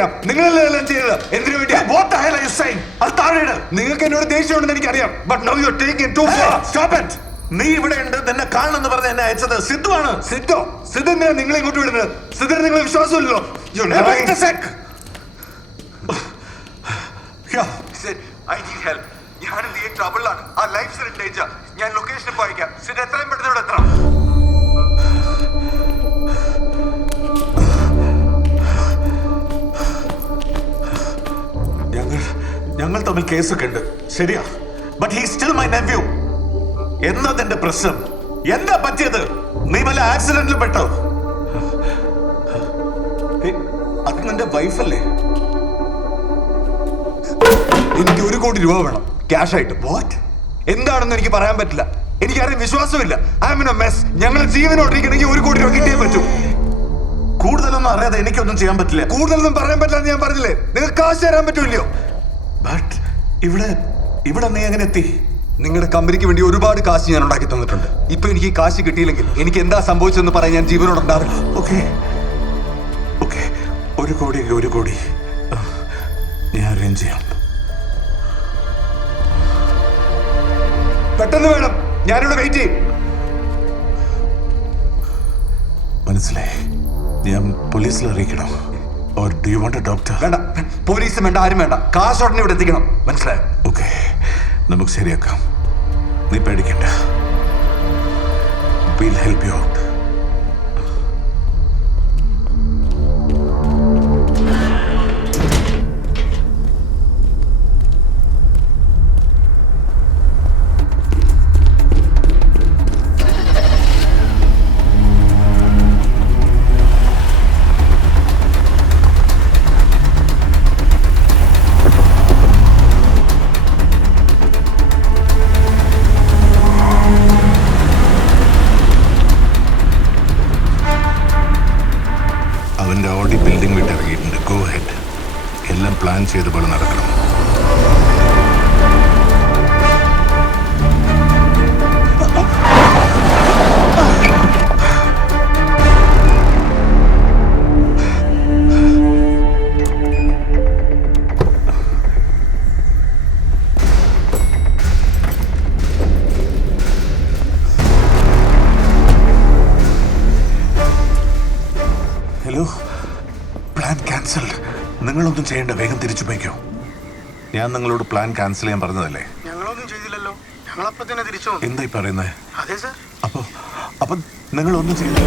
എനിക്കറിയാം. നിങ്ങളല്ലേ എല്ലാം ചെയ്തത്. എന്തിനു വേണ്ടി? What the hell are you saying? അത് താഴെയിട്. നിങ്ങൾക്ക് എന്നോട് ദേഷ്യമുണ്ടെന്ന് എനിക്കറിയാം. But now you're taking it too far. Stop it. നീ ഇവിടെ ഉണ്ട്, നിന്നെ കാണണമെന്ന് പറഞ്ഞ് എന്നെ അയച്ചത് സിദ്ധു ആണ്. സിദ്ധു എന്തിനാ നിങ്ങളെ ഇങ്ങോട്ട് വിടുന്നത്? സിദ്ധുവിന് നിങ്ങളെ വിശ്വാസമില്ലല്ലോ. Wait a sec. Yeah, he said, I need help. ഞാൻ ഈ ട്രബിളിലാണ്. ആ ലൈഫ് ഇൻ ഡേഞ്ചർ. ഞാൻ ലൊക്കേഷൻ പോയേക്കാം. സിദ്ധു എത്രയും പെട്ടെന്ന് ഇവിടെ എത്തണം. ഞങ്ങൾ തമ്മിൽ കേസൊക്കെ ഉണ്ട്, ശരിയാ. But he still my nephew. എന്താ നിന്റെ പ്രശ്നം? എന്താ പറ്റിയത്? നീ വല്ല ആക്സിഡന്റിൽ പെട്ടോ? അത് നിന്റെ വൈഫല്ലേ? എനിക്ക് 1 കോടി രൂപ വേണം, ക്യാഷ് ആയിട്ട്. വാട്ട്? എന്താണെന്ന് എനിക്ക് പറയാൻ പറ്റില്ല. എനിക്കാരും വിശ്വാസമില്ല. I am in a mess. ഞങ്ങൾ ജീവനോട്ടിരിക്കണമെങ്കിൽ 1 കോടി രൂപ കിട്ടിയേ പറ്റൂ. കൂടുതലൊന്നും അറിയാതെ എനിക്കൊന്നും ചെയ്യാൻ പറ്റില്ല. കൂടുതലൊന്നും പറയാൻ പറ്റില്ല എന്ന് ഞാൻ പറഞ്ഞില്ലേ? നിങ്ങൾക്ക് കാശ് തരാൻ പറ്റൂല്ലോ. ബട്ട് ഇവിടെ നീ എങ്ങനെ എത്തി? നിങ്ങളുടെ കമ്പനിക്ക് വേണ്ടി ഒരുപാട് കാശ് ഞാൻ ഉണ്ടാക്കി തന്നിട്ടുണ്ട്. ഇപ്പൊ എനിക്ക് ഈ കാശ് കിട്ടിയില്ലെങ്കിൽ എനിക്ക് എന്താ സംഭവിച്ചതെന്ന് പറയാൻ ഞാൻ ജീവനോടുണ്ടാവില്ല. ഓക്കെ, 1 കോടി ഞാൻ അറേഞ്ച് ചെയ്യാം. പെട്ടെന്ന് വേണം. ഞാനിവിടെ വെയിറ്റ് ചെയ്യും. മനസ്സിലായി. ഞാൻ പോലീസിൽ അറിയിക്കണം? Or do you want A doctor? വേണ്ട, പോലീസും വേണ്ട, ആരും വേണ്ട. കാശ് ഉടനെ ഇവിടെ എത്തിക്കണം. മനസ്സിലായോ? ഓക്കെ, നമുക്ക് ശരിയാക്കാം. നീ പേടിക്കണ്ട. Will help you out. അവൻ്റെ ഓടി ബിൽഡിംഗ് വിട്ടിറങ്ങിയിട്ടുണ്ട്. Go ahead. എല്ലാം പ്ലാൻ ചെയ്ത പോലെ നടക്കണം. Hello, plan cancelled. നിങ്ങളൊന്നും ചെയ്യേണ്ട, വേഗം തിരിച്ചു പോയിക്കോ. ഞാൻ നിങ്ങളോട് പ്ലാൻ ക്യാൻസൽ ചെയ്യാൻ പറഞ്ഞതല്ലേ? ഞങ്ങളൊന്നും ചെയ്തില്ലല്ലോ. ഞങ്ങളപ്പോ തന്നെ തിരിച്ചു വന്നു. എന്തായി പറയുന്നത്? അതെ സാർ. അപ്പൊ നിങ്ങളൊന്നും ചെയ്യില്ല.